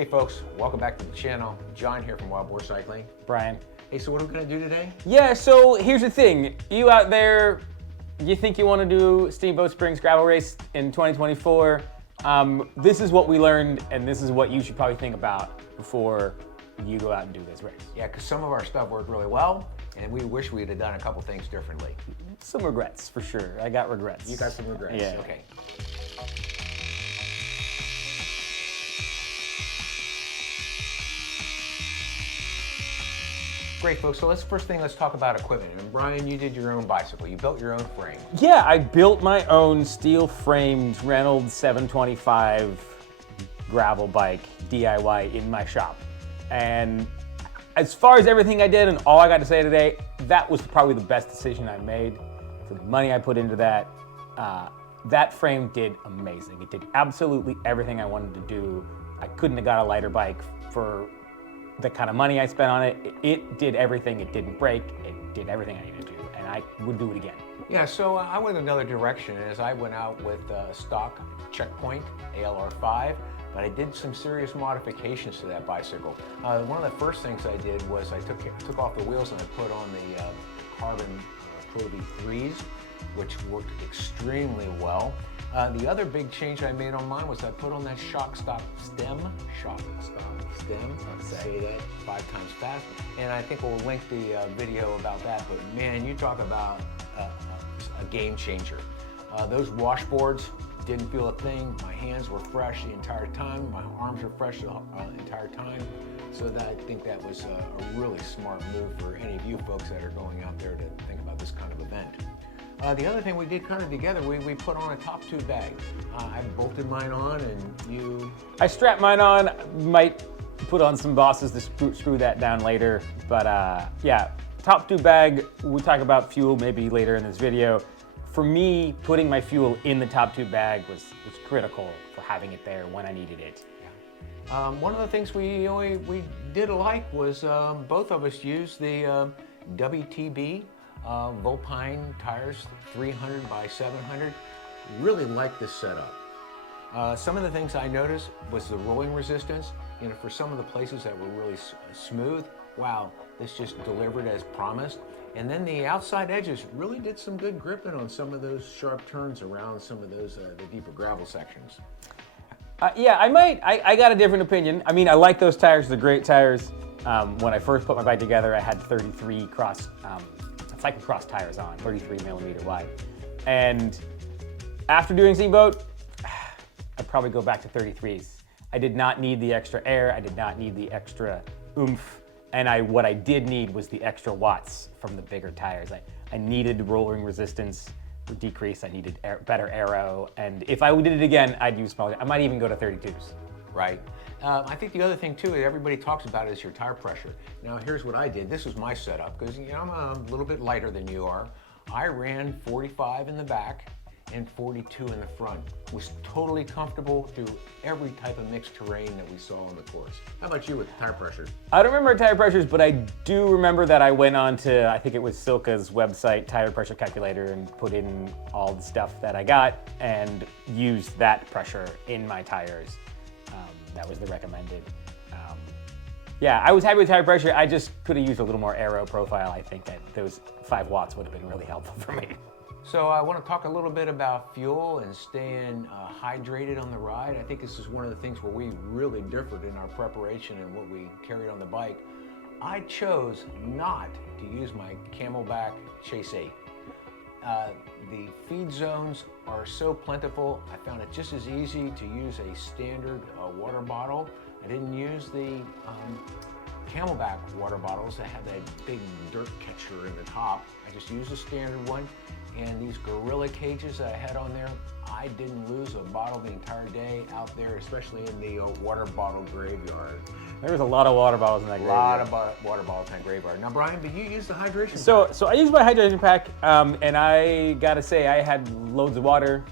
Hey folks, welcome back to the channel. John here from Wild Boar Cycling. Brian. Hey, so what are we gonna do today? Yeah, so here's the thing. You out there, you think you want to do Steamboat Springs gravel race in 2024? This is what we learned, and this is what you should probably think about before you go out and do this race. Yeah, because some of our stuff worked really well, and we wish we'd have done a couple things differently. Some regrets, for sure. I got regrets. You got some regrets? Yeah. Okay. Great, folks. So let's talk about equipment. And Brian, you did your own bicycle. You built your own frame. Yeah, I built my own steel-framed Reynolds 725 gravel bike DIY in my shop. And as far as everything I did and all I got to say today, that was probably the best decision I made for the money I put into that. That frame did amazing. It did absolutely everything I wanted to do. I couldn't have got a lighter bike for the kind of money I spent on it. It did everything. It didn't break. It did everything I needed to do, and I would do it again. Yeah, so I went another direction as I went out with stock Checkpoint ALR5, but I did some serious modifications to that bicycle. One of the first things I did was I took off the wheels and I put on the carbon Pro V3s, which worked extremely well. The other big change I made on mine was I put on that shock stop stem. Say that 5 times fast. And I think we'll link the video about that. But man, you talk about a game changer. Those washboards didn't feel a thing. My hands were fresh the entire time. My arms were fresh the entire time. So I think that was a really smart move for any of you folks that are going out there to think about this kind of event. The other thing we did kind of together, we put on a top tube bag. I bolted mine on and you... I strapped mine on, might put on some bosses to screw that down later. But yeah, top tube bag, we'll talk about fuel maybe later in this video. For me, putting my fuel in the top tube bag was critical for having it there when I needed it. One of the things we did alike was both of us used the WTB Volpine tires, 300 by 700. Really like this setup. Some of the things I noticed was the rolling resistance. You know, for some of the places that were really smooth, wow, this just delivered as promised. And then the outside edges really did some good gripping on some of those sharp turns around some of those the deeper gravel sections. Yeah, I got a different opinion. I mean, I like those tires, they're great tires. When I first put my bike together, I had 33 cyclocross tires on, 33 millimeter wide. And after doing Steamboat, I'd probably go back to 33s. I did not need the extra air, I did not need the extra oomph, and what I did need was the extra watts from the bigger tires. I needed rolling resistance decrease, I needed better aero, and if I did it again, I'd use smaller. I might even go to 32s. Right. I think the other thing too that everybody talks about is your tire pressure. Now here's what I did. This was my setup because you know, I'm a little bit lighter than you are. I ran 45 in the back and 42 in the front. Was totally comfortable through every type of mixed terrain that we saw on the course. How about you with the tire pressures? I don't remember tire pressures, but I do remember that I went on to, I think it was Silka's website, tire pressure calculator, and put in all the stuff that I got and used that pressure in my tires. That was the recommended. Yeah, I was happy with tire pressure. I just could have used a little more aero profile. I think that those 5 watts would have been really helpful for me. So I want to talk a little bit about fuel and staying hydrated on the ride. I think this is one of the things where we really differed in our preparation and what we carried on the bike. I chose not to use my Camelback Chase 8. The feed zones are so plentiful. I found it just as easy to use a standard water bottle. I didn't use the Camelback water bottles that have that big dirt catcher in the top. I just used a standard one. And these Gorilla cages that I had on there, I didn't lose a bottle the entire day out there, especially in the water bottle graveyard. There was a lot of water bottles in that graveyard. A lot of water bottles in that graveyard. Now, Brian, did you use the hydration pack? So I used my hydration pack, and I gotta say I had loads of water.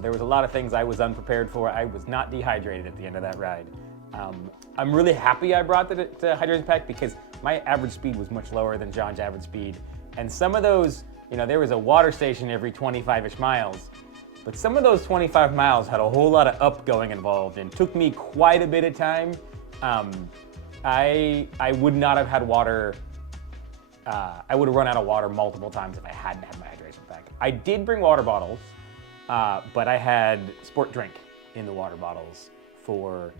There was a lot of things I was unprepared for. I was not dehydrated at the end of that ride. I'm really happy I brought the hydration pack because my average speed was much lower than John's average speed. And some of those, you know, there was a water station every 25-ish miles, but some of those 25 miles had a whole lot of upgoing involved and took me quite a bit of time I would not have had water. I would have run out of water multiple times if I hadn't had my hydration pack. I did bring water bottles, but I had sport drink in the water bottles for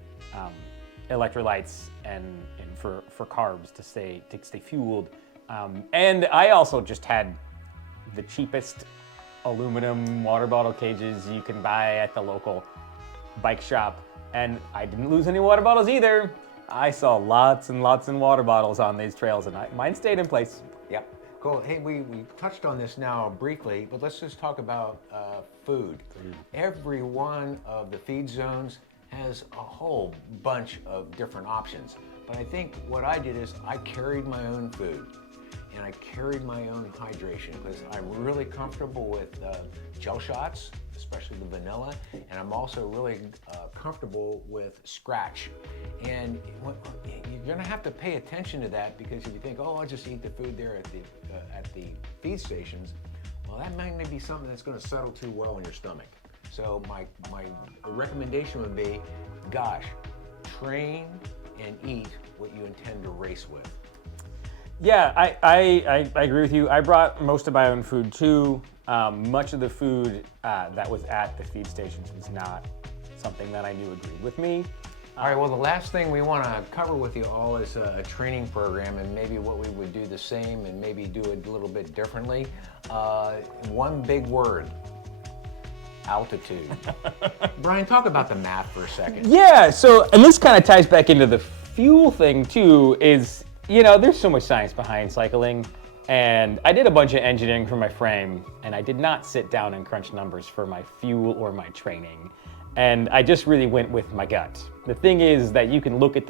electrolytes and for carbs to stay fueled. And I also just had the cheapest aluminum water bottle cages you can buy at the local bike shop. And I didn't lose any water bottles either. I saw lots and lots of water bottles on these trails, and mine stayed in place. Yep. Cool. Hey, we touched on this now briefly, but let's just talk about food. Every one of the feed zones has a whole bunch of different options. But I think what I did is I carried my own food. And I carried my own hydration because I'm really comfortable with gel shots, especially the vanilla, and I'm also really comfortable with scratch. And you're gonna have to pay attention to that, because if you think, oh, I'll just eat the food there at the feed stations, well, that might not be something that's gonna settle too well in your stomach. So my recommendation would be, gosh, train and eat what you intend to race with. Yeah, I agree with you. I brought most of my own food too. Much of the food that was at the feed stations was not something that I knew agreed with me. All right, well, the last thing we want to cover with you all is a training program, and maybe what we would do the same and maybe do it a little bit differently. One big word: altitude. Brian, talk about the math for a second. Yeah, so, and this kind of ties back into the fuel thing too, is, there's so much science behind cycling, and I did a bunch of engineering for my frame, and I did not sit down and crunch numbers for my fuel or my training, and I just really went with my gut. The thing is that you can look at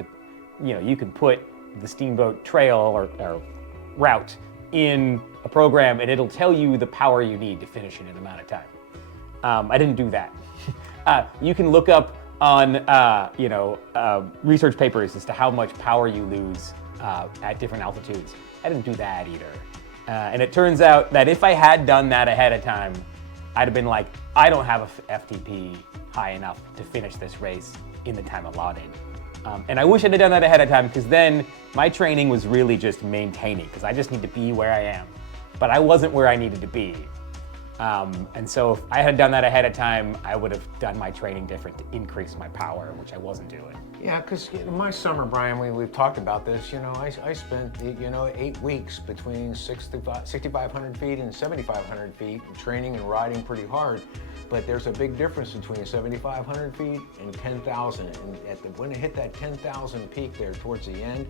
you can put the Steamboat trail or route in a program, and it'll tell you the power you need to finish in an amount of time. I didn't do that. You can look up on research papers as to how much power you lose at different altitudes. I didn't do that either. And it turns out that if I had done that ahead of time, I'd have been like, I don't have a FTP high enough to finish this race in the time allotted. And I wish I'd have done that ahead of time, because then my training was really just maintaining, because I just need to be where I am. But I wasn't where I needed to be. And so if I had done that ahead of time, I would have done my training different to increase my power, which I wasn't doing. Yeah, because my summer, Brian, we've talked about this. I spent 8 weeks between 6,500 feet and 7,500 feet, training and riding pretty hard. But there's a big difference between 7,500 feet and 10,000. And when I hit that 10,000 peak there towards the end,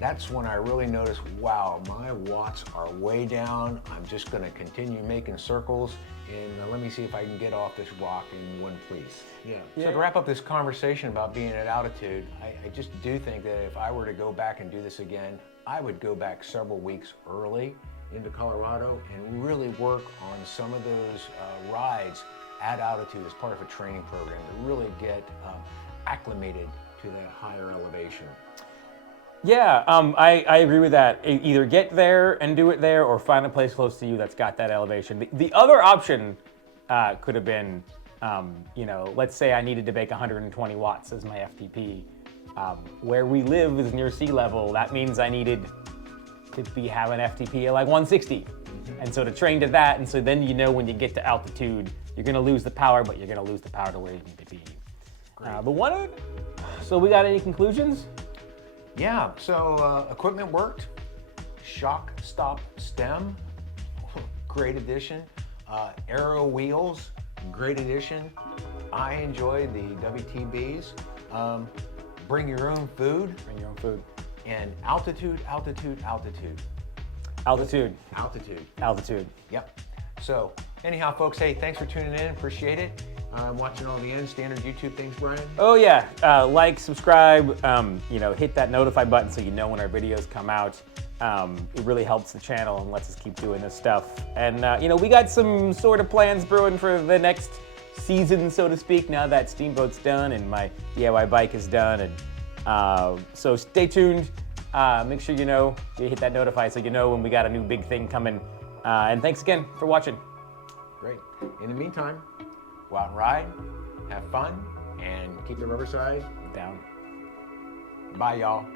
that's when I really noticed, wow, my watts are way down. I'm just gonna continue making circles, and let me see if I can get off this rock in one place. Yeah. So to wrap up this conversation about being at altitude, I just do think that if I were to go back and do this again, I would go back several weeks early into Colorado and really work on some of those rides at altitude as part of a training program to really get acclimated to that higher elevation. Yeah, I agree with that. Either get there and do it there, or find a place close to you that's got that elevation. The other option could have been, let's say I needed to make 120 watts as my FTP. Where we live is near sea level. That means I needed to have an FTP at like 160. Mm-hmm. And so to train to that, and so then when you get to altitude, you're gonna lose the power, but you're gonna lose the power to where you need to be. So we got any conclusions? Yeah, so equipment worked. Shock stop stem, great addition. Aero wheels, great addition. I enjoy the WTBs. Bring your own food. Bring your own food. And altitude, altitude, altitude. Altitude. Altitude. Altitude. Yep. So anyhow, folks, hey, thanks for tuning in. Appreciate it. Watching all the standard YouTube things, Brian. Oh yeah, like, subscribe, hit that notify button so you know when our videos come out. It really helps the channel and lets us keep doing this stuff. And we got some sort of plans brewing for the next season, so to speak, now that Steamboat's done and my DIY bike is done. And so stay tuned. Make sure you hit that notify so you know when we got a new big thing coming. And thanks again for watching. Great. In the meantime, go out and ride, have fun, and keep the rubber side down. Bye, y'all.